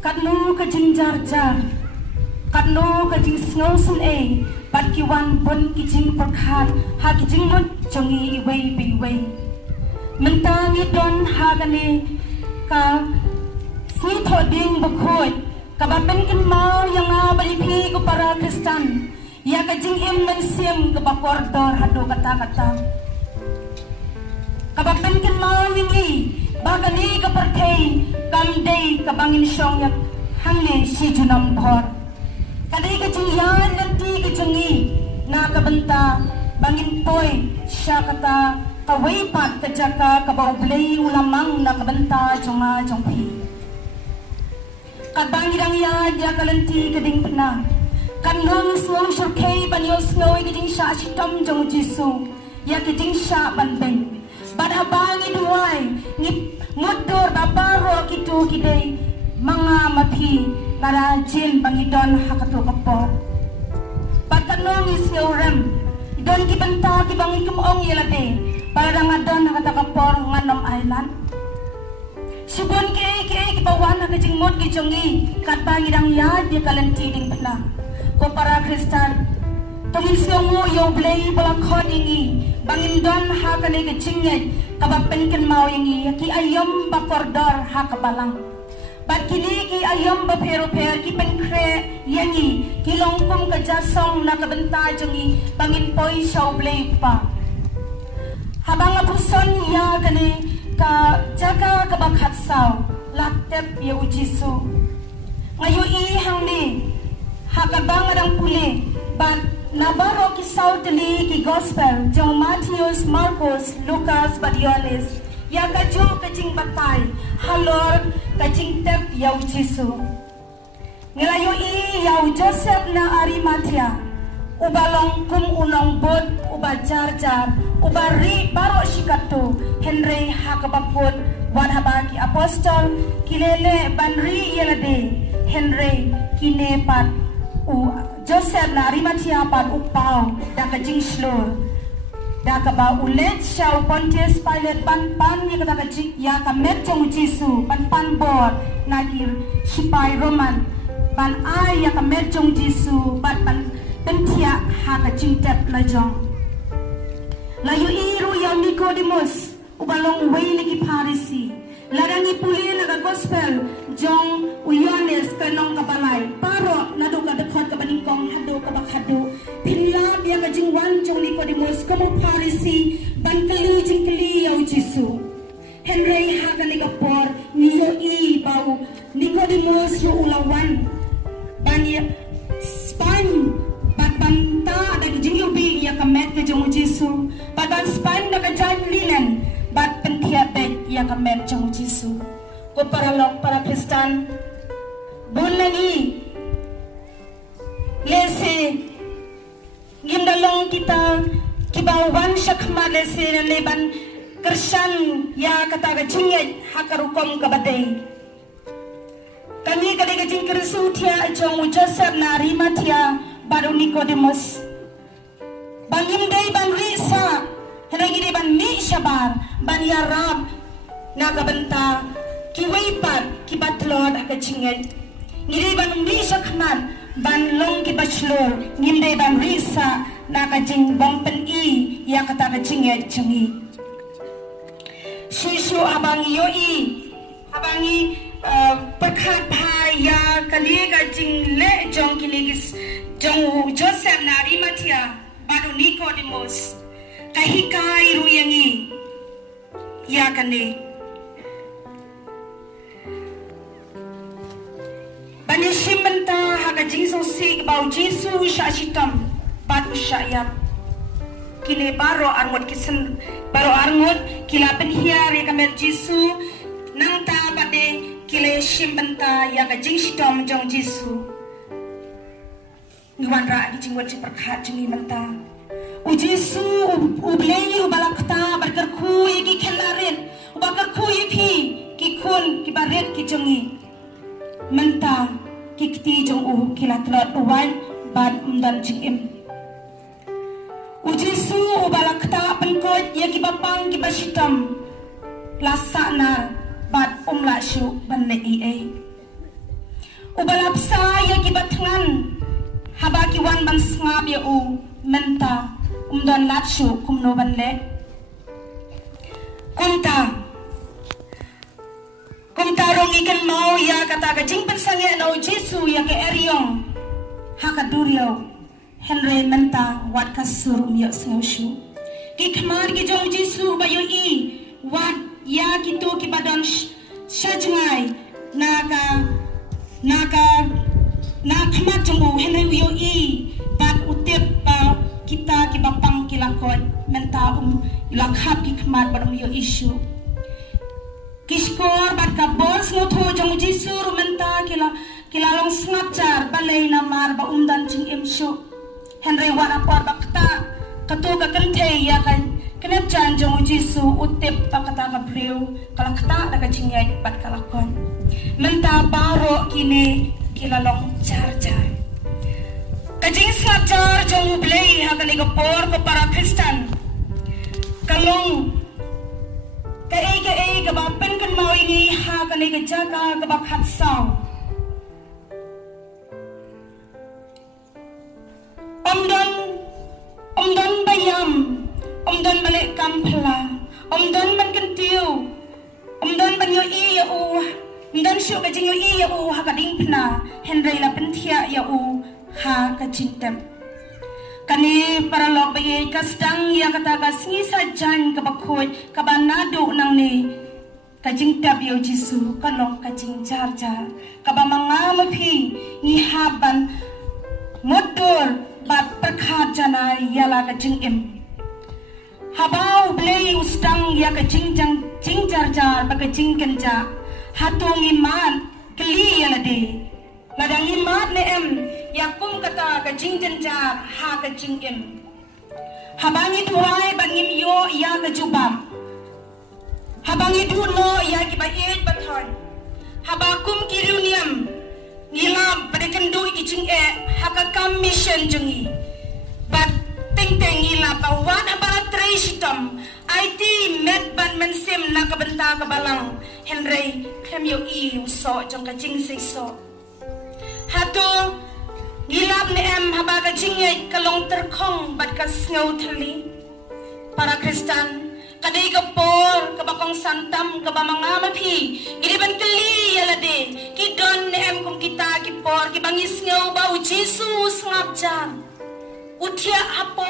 Kadno ka jing jar jar, kadno ka jing snow sun bat ki wan bon ki jing perkhat, ha ki jing mut jongi iway biway. Mentangi don ha gane ka si thoding bakhoy, kabapen kin mau yang bari pi ko para Kristen, ya ka jing im men sim ka bakordor hado kata-kata. Kabapen kin mau wingi, bagani ka perthei, kamdei ka bangin syong yak hangne si junam bhor. Kadai ka jing yan nanti ka jungi, na kabenta bangin poy siya kata kawaipat kajaka kabaublay ulamang na kabenta jonga jongpi. Kadbangirang ya dia kalanti kading pena. Kanong snong surkay banyo snowy kading siya asitom jong Jisu, ya kading siya banbeng. Badhabangi duway ngip mudor babaro kitu kiday mga mapi narajin bangidon hakato kapor. Pagkanong isyorem idon kibanta kibangi kumong yelade para ngadon hakata kapor nganom island. Sibon kay kibawan hakajing mod kijongi katbangirang ya dia kalanti ding pena. Ko para Kristen tungin siyo yo blay balakod ingi bangindon ha kanay kajingay kabapen kan mau ingi ki ayom bakordor ha kabalang bat kini ki ayom bapero-per ki penkre yangi ki longkum kajasong na kabenta jongi bangin poy siyo blay pa habang apuson ya kanay ka jaga kabakhat saw laktep ya ujisu ngayon ihang ni hakabang adang puli bat nabaro kisaw tali ki gospel jong Matthews, Marcos, Lucas, Yohanes ya kaju kajing batay halor kajing tep yaw Jisu ngelayo yaw Joseph na Arimathea ubalong kum unong bot uba jar ubari baro shikato Henry hakabakot wadhabaki apostol kilele banri yelade Henry kinepat Joseph na Arimathea pan upaw da kajing slur da kaba ulet siya Pontius Pilate pan ya kata kajing ya kamet jong Jisu pan bor nagir sipay Roman pan ay ya kamet jong Jisu pan pentia ha kajing tep na jong layu iru ya Nicodemus ubalong way lagi Pharisi larangi puli naga gospel jong Yohanes kanong kabalay paro naduga dekot kabaningkong hado kabakhado pinla dia kajing wan jong Nicodemus kamu Pharisi ban kali jing kali yaw Jisu Henry haga ligapor niyo i bau Nicodemus yu ulawan ban ya span bat banta da kajing yubi ya kamet kajong Jisu bat span da kajan linen bat pentiapet ya kamet jong Jisu ko para Kristen bon lagi lese gindalong kita kibawan syakma lese leban kersan ya kata kajingit hakarukom kabadai kami kali kajing kersu tia jong Joseph na Arimathea baru Nicodemus bangim day ban risa henagi ban mi syabar ban yarab na kabenta kiwaipat kibatlod akajingit ngiri ban risa khman ban long kibaslor nginde ban risa na kajing bompen i ya kata kajingit jungi susu abangi yoi abangi perkhat phaya kali kajing le jong kiligis jong Joseph na Arimathea baru Nicodemus kahikai ruyangi ya kane Banishim benta haga jingso si bau Jisu syashitam batu syayap kile baro arngot kisen baro arngot kila penhiar ya kamer Jisu nang ta bade kile shim benta ya ga jingshitam jong Jisu ngwan ra di jingwat ci perkhat jungi benta u Jisu ublei ubalakta barkarku yaki khelarin ubakarku yaki kikun kibaret ki jungi menta kikti jong kilatlat uwan bad umdan jingim Ujisu ubalakta penkot ya kibapang kibasitam lasana bad umlasyu banne ubalap saya kibatangan habaki wan ban sngab ya menta umdon latshu kumno ban le kumta rong ikan mau ya kata ka jing pensangya no Jesu ya ke eriong haka duryo Henry menta wat kasurum ya snushu ki khamar ki jong Jesu bayo wat ya gitu ki badon shajngai na khamat jong Henry yo bat utip pa kita ki bapang kilakot menta ilakhap ki khamar badom yo isu Kiskor bat ka bors ngotho jong Jesu menta kilalong snapchar balay na mar ba umdan jing imshu Henry wana por bakta kato ka kante ya kan kenap jan jong Jesu utip pa kata ka briu kalakta daga jingyay bat kalakon menta baro kini kilalong jar kajing snapchar jong blay ha kani ka por ko para Kristen kalong ka bapen kan mau ini ha kan ka jaga ka bakhat saw omdon bayam omdon balik kampla omdon ban kentiu omdon ban yo ya omdon syu ka jing yo ya ha ka ding pna Henry la penthia ya ha ka jintem kani para lok bayi kasdang ya kata kasngi sajan kabakhoy kabanado nang ni kajing tabyo Jesu kalong kajing jar kabamanga mapi ni haban motor bat perkhat jana yala kajing im habau blei ustang ya kajing jing jar ba kajing kenja hatung iman kli yala de ladang iman ne em yakum kata ka jing jar ha ka jing im habangi tuai bangim yo ya ka jubam habangi duno ya ki bayet bathon habakum kiruniam ngilam padekendu ki jing ha ka kam mission jungi bat ting ila pawan abara treitam IT met ban mensim na kabenta ka balang Henry kem yo so jong ka jing so hato gilap ni em habaga jingay kalong terkong bat kasngaw thali para Kristen kadai kapor kabakong santam kabamanga mapi iliban kali yalade kidon ni em kum kita kipor kibangis ngaw ba Jesus ngabjan utia hapo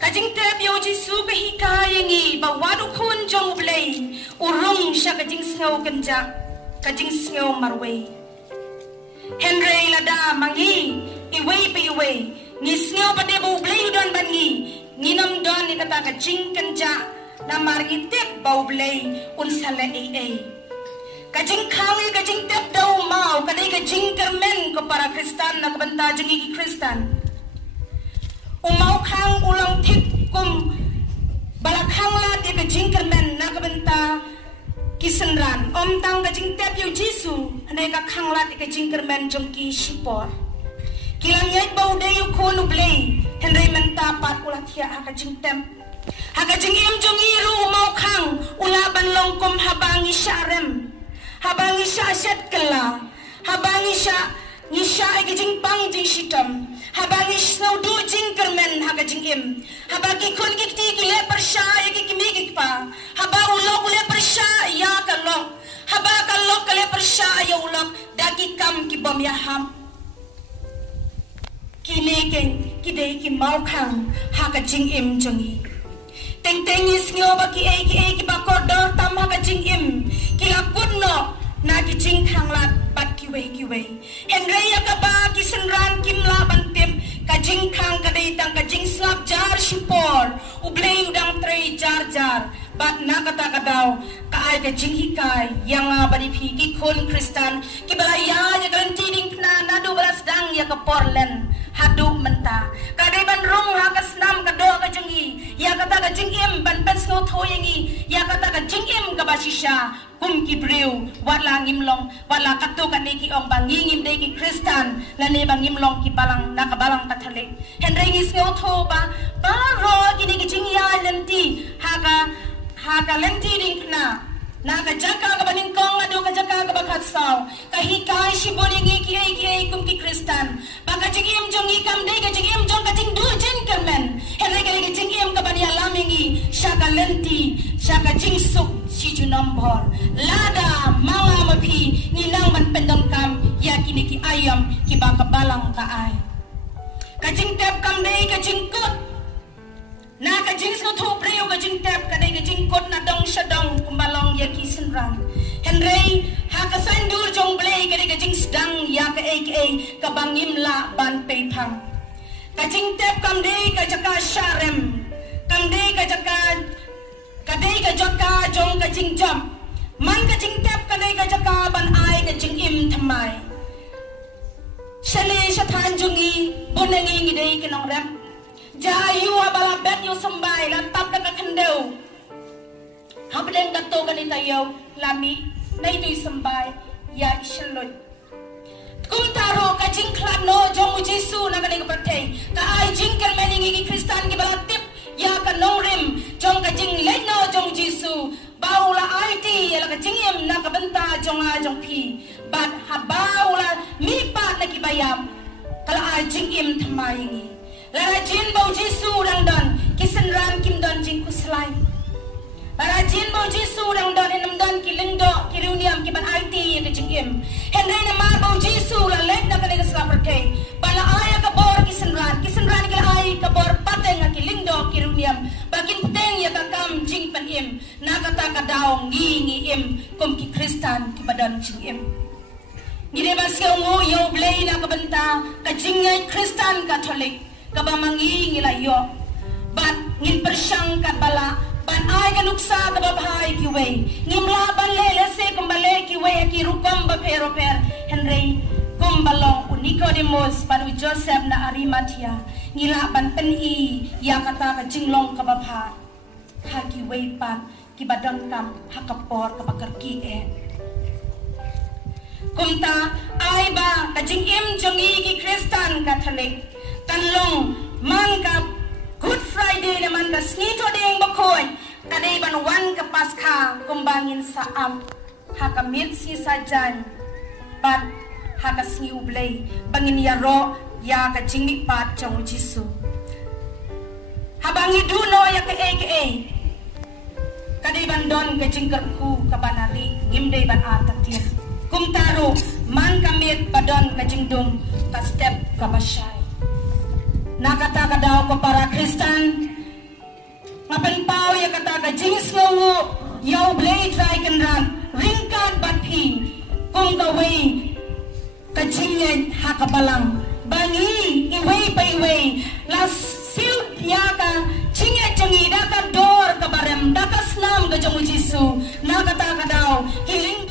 kajingtep yo Jesu kahikayangi ba wadu kun jong blay urung siya kajing ngaw kanja kajing ngaw marway Henry lada mangi iway pa iway ngisngaw pa debo blay don bangi nginam don ni kata kajing kanja na margitip bau blay unsala kajing kangi kajing tep daw mau kadai kajing kermen ko para Kristen na kabanta jengi Kristen umau kang ulang tik kum balakang la di kajing kermen na kabanta kisenran om tang kajing tep yo Jesu hanay ka khanglat kajing kermen jongki sipor kilang yait bau dayo kono blay Henry mentapat ulat hiya kajing tep kajing im jongi ru mau khang ulaban longkom habangi syarem habangi syasat kala habangi sya ngisya kajing pang jing sitam habangi snaudu jing kermen kajing im habagi kun kikti kile persya kikimi pa haba ulok ule persya ya kalok haba kalok kale persya ya ulok dagi kam ki bom ya ham kini ken kidei ki mau khang kajing im jongi teng is ngyo ba ki bakor dor tam kajing im kilakun no na kijing khanglat bat kiwei Henry yakaba kisenran kimla bantim kajing khang kadai tang kajing slap jar sipor ublei udang trei jar bat na kata kadaw kaay kajing hikay yang bani phi khon Kristen kibalaya ya garantining na nado balas dang ya kaporlen hadu menta kadai ban rong hakasnam kado kajingi ya kata kajing im ban pensno thoyengi ya kata kajing im kabasisha kum kibriu wala ngimlong wala kato kaniki ong bangingim de ki Kristen lani bangimlong ki balang nakabalang kathalik Henry ngis ngotho ba ro kini kijing ya lenti haga lenti ding na ka jaka ka baning kong adu ka jaka ka kajing im jong ikam dei kajing im jong kajing du jin kermen henry kajing im kabani alamingi syaka lenti syaka jingsuk si junambor lada manga mapi ninang ban pendong kam yakini ki ayam ki baka balang ka ay kajing tep kam dei kajing kut na kajing sno thu preo kajing tep kadai kajing kut na dong shadong kumbalong yaki senran henry hakasan dur jong blei kadai kajing sedang ya ka kabangim la ban peipang kajing tep kam dei kajaka sharem kam dei kajaka kadai kajaka jong kajing jam man kajing tep kadai kajaka ban ai kajing im thamai shale shathan jungi bunangi ngidei kinong rem jayu abala bet yo sambai la tap ka khandeu habdeng gato kanita yo lami nay tuy sambai ya ishalot kum taro ka jing klano jong Jesu na kanay kapatay ka ay jing kermening igi Kristan ki balatip ya ka nongrim jong ka jing leno jong Jesu baula IT ya ka jing im na kabenta jong a jong pi bat habaula mi pa na kibayam kala ay jing im thamayingi lara jin bau Jesu dang don kisenran kim don jing kuslai para jin bau Jesu dang don enam don kilingdo kiruniam kiban IT ya ka jing im henry na ma bau Jesu la lek na kanay kaslaperkay bala ay ka bor kisenran ka ay ka bor pateng ki lingdo kiruniam bakin teng ya ka kam jing pan im na kata ka daong ngi im kum ki Kristan ki badan jing im ngide basyo ngo yo blay na kabenta ka jingay Kristan Katolik ka ba mangi ngila yo bat ngin persyang ka bala ban ay kanuksa ka babahay ki way ngimla ban lele se kumbale ki way ki rukom ba pero per henry kumbalong Nicodemus panu Joseph na Arimathea ngila ban peni ya kata ka jinglong ka babha haki way pan ki badang kam hakapor ka bakarki kumta ay ba kajing im jongi ki Kristan Katolik kanlong man ka Good Friday naman ka snito ding bakoy kadai ban wan ka Paskha kumbangin sa hakamit si sajan bat hakas ni ublay bangin yaro ya kajing mipat jong Jesu habangi duno ya ka kadai ban don kajing kerku kabanari ngimday ban atatir kumtaro man kamit padon kajingdum ka step kabasyay nakata ka daw ko para Kristan ngapenpaw ya kata kajing slowo yaw blade try kan ran ringkat batpi kung gaway kajinged hakabalang bangi iway pa iway las silt ya ka chinge changi daka dor kabarem daka slam ka jong Jesu nakata ka daw kiling